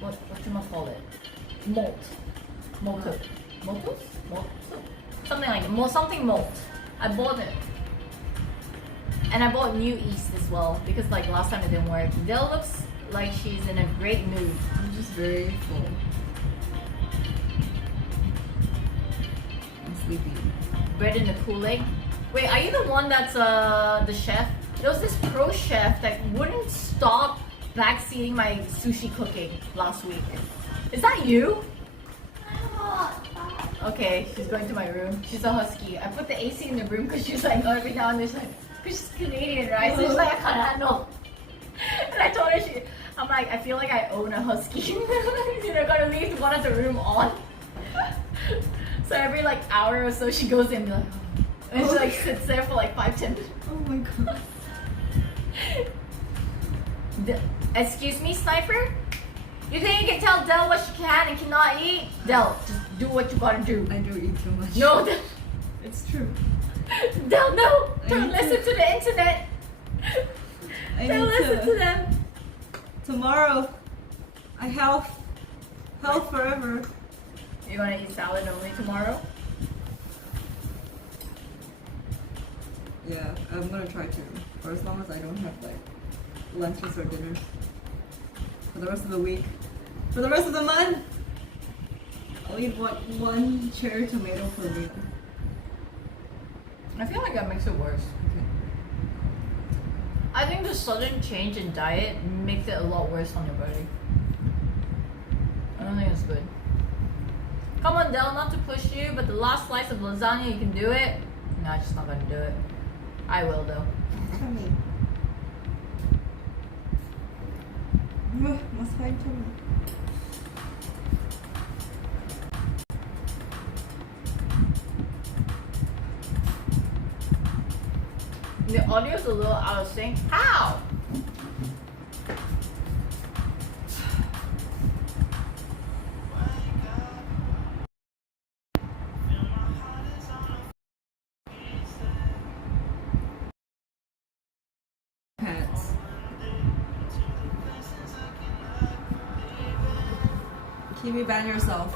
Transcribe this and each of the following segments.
what you call it? Malt. Malto. Maltos? Malt? Something like that. Something malt. I bought it. And I bought new yeast as well because like last time it didn't work. Dell looks like she's in a great mood. I'm just very full. I'm sleepy. Bread in the Kool-Aid. Wait, are you the one that's the chef? There was this pro chef that wouldn't stop backseating my sushi cooking last week. Is that you? Okay, she's going to my room. She's a husky. I put the AC in the room because she's like, every now and then she's like, because she's Canadian, right? So she's like, I can't handle. And I told her, I'm like, I feel like I own a husky. You know, gotta leave one of the room on. So every like hour or so she goes in and, like, and she like sits there for like 5-10 minutes. Oh my god. Excuse me, Sniper? You think you can tell Del what she can and cannot eat? Del, just do what you gotta do. I do eat too much. No, It's true. Del, no! Don't listen to the internet! Don't listen to them! Tomorrow, I health forever. You wanna eat salad only tomorrow? Yeah, I'm gonna try to. For as long as I don't have like lunches or dinners. For the rest of the week. For the rest of the month! I'll eat one cherry tomato per meal. I feel like that makes it worse. Okay. I think the sudden change in diet makes it a lot worse on your body. I don't think it's good. Come on, Del, not to push you, but the last slice of lasagna, you can do it. No, I'm just not gonna do it. I will though. Tummy. Must find tummy. The audio's a little out of sync. How? Pants. Kiwi, ban yourself.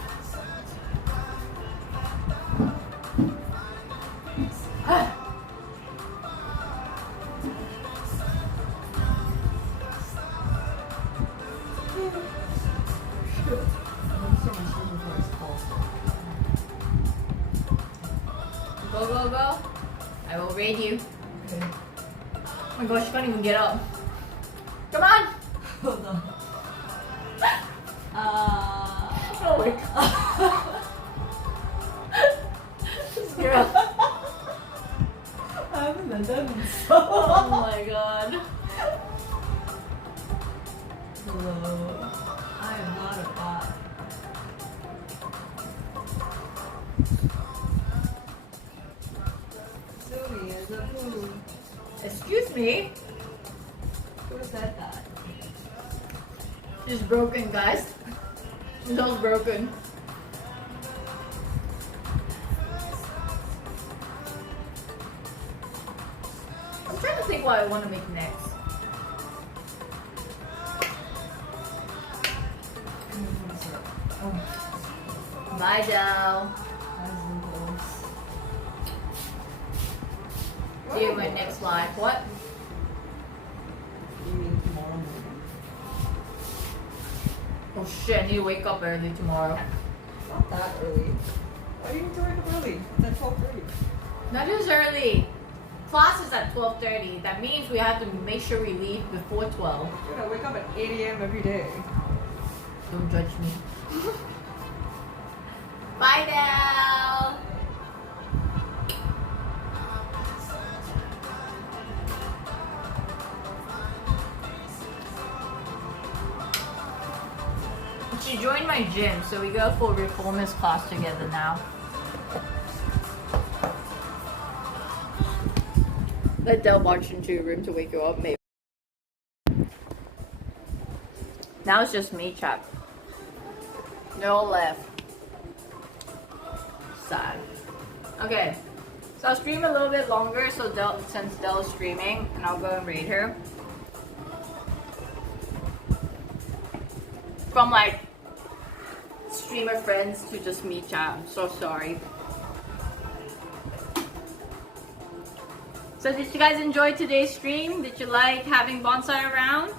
Go, go, go. I will raid you. Okay. Oh my gosh, she can't even get up. Come on! Hold on. Oh my god. This girl. I haven't done that in so Oh my god. Hello. I am not a bot. Sumi is a poo. Excuse me? Who said that? She's broken, guys. She's broken. I'm trying to think what I want to make next. Oh, Bye, Del. See you in my next live. What? You mean tomorrow morning? Oh shit, I need to wake up early tomorrow. Not that early. Why do you need to wake up early? It's at 12:30. That is early. Class is at 12:30. That means we have to make sure we leave before 12. Dude, I wake up at 8 a.m. every day. Don't judge me. Bye, Del. She joined my gym, so we go for reformers class together now. Let Del march into your room to wake you up, maybe. Now it's just me, chat. They're all left. Sad. Okay, so I'll stream a little bit longer, so since Del's streaming, and I'll go and raid her. from like streamer friends to just me, chat. I'm so sorry. So did you guys enjoy today's stream? Did you like having bonsai around?